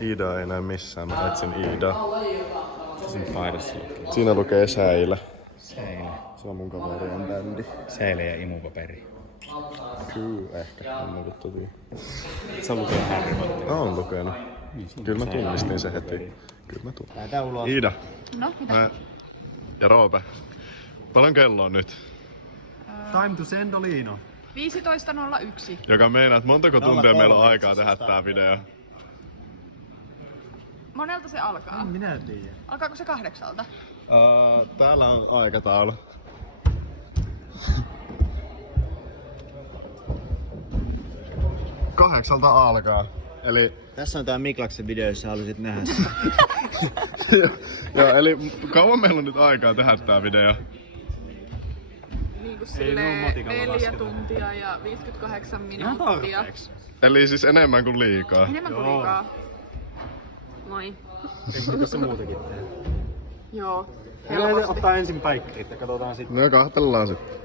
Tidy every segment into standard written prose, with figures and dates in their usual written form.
Iida ei näy missään, mä etsin Iidaa. Siinä paidassa lukee. Siinä lukee Säilä. Säilä. Se on mun kaverien bändi. Säilä ja imupaperi. Kyllä, ehkä. En mä vittu tiedä. Se lukee Harry Potter. On lukenut. Kyllä mä tunnistin se heti. Kyllä mä tunnistin. Lähdetään ulos. Iida. No, mitä? Ja Roope. Paljon kello on nyt? Time to send Olino. 15.01. Joka meinaa, että montako tuntia meillä on aikaa tehdä tää video. Monelta se alkaa? Minä tiedän. Alkaako se 8? Täällä on aikataulu. Kahdeksalta alkaa. Eli Tässä on tää Miklaksen video, jos sä haluaisit nähdä. joo, eli kauan meillä on nyt aikaa tehdä tää video? Niin kuin silleen 4 tuntia ja 58 minuuttia. Eli siis enemmän kuin liikaa. Enemmän kuin liikaa. Moi. Mitä se muutakin tehdä? Joo. Helposti. Ottaa ensin päikkerit ja katsotaan sitten. No kahtellaan sitten.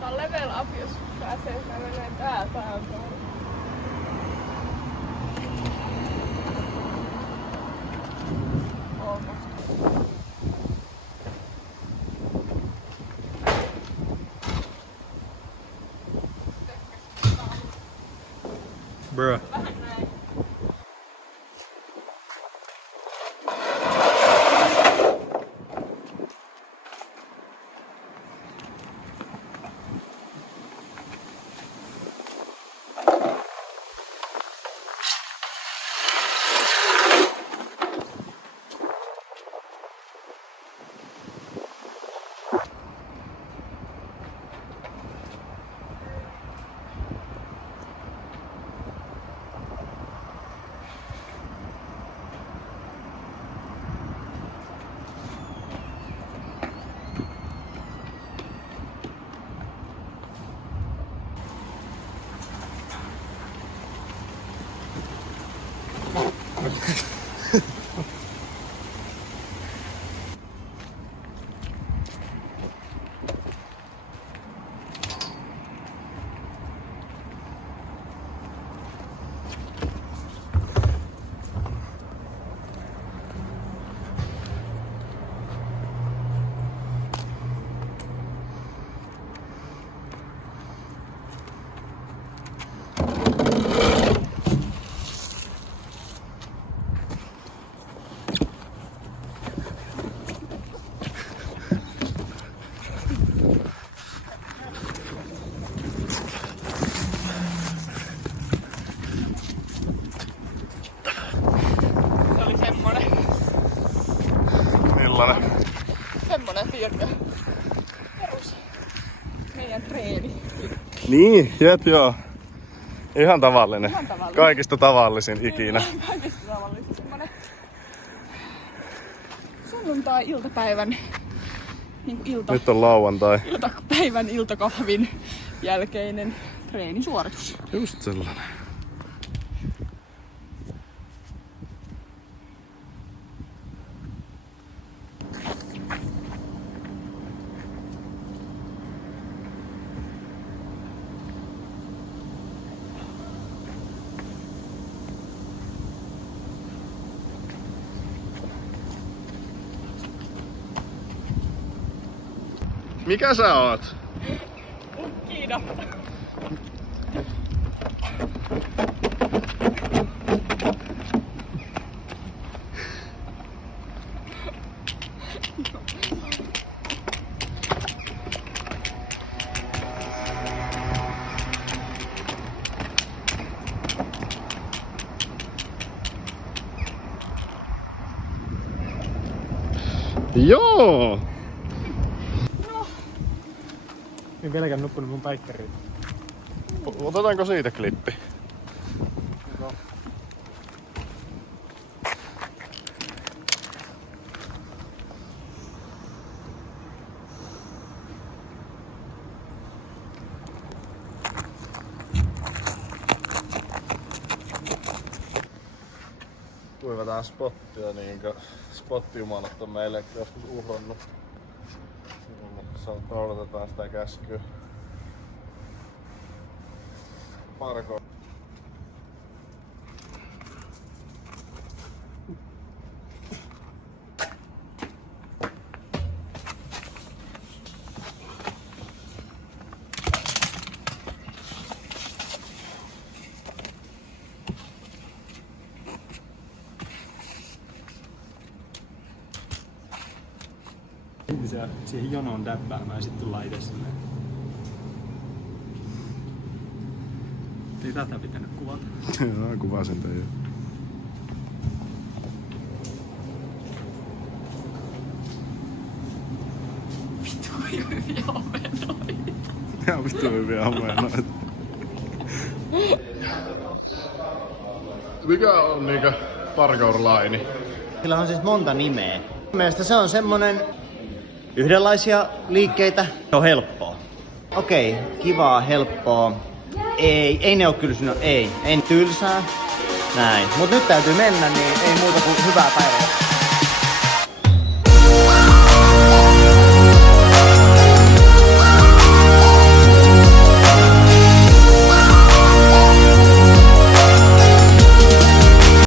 Tää on level up, jos pääsee kävelemään täältä. Bruh. Millainen? Semmonen, tiedätkö? Perus. Meidän treeni. Niin, joo. Ihan tavallinen. Ihan tavallinen. Kaikista tavallisin ikinä. Kaikista tavallista. Semmonen sunnuntai-iltapäivän niin Nyt on lauantai. iltapäivän iltakahvin jälkeinen treenisuoritus. Just sellainen. Mikä sä oot? Kiina. Joo! En vieläkään nuppunut mun päikkäriin. Otetaanko siitä klippi? kuivataan spottia, niinkö spottijumalat on meille joskus uhrannut. Noudatetaan sitä käskyä. Parko. Siihen jonoon däppäämään ja sitten laite sinne. Ei tätä pitänyt kuvata. Mä kuvasin tän jo. Vittu hyviä omenoita. Ihan vittu hyviä omenoita. Mikä on niinkö parkour-laini? Sillä on siis monta nimeä. Mielestäni se on semmonen yhdenlaisia liikkeitä. Se on helppoa. Okei, kivaa, helppoa. Ei ne oo kyllä ei tylsää. Näin. Mut nyt täytyy mennä, niin ei muuta kuin hyvää päivää.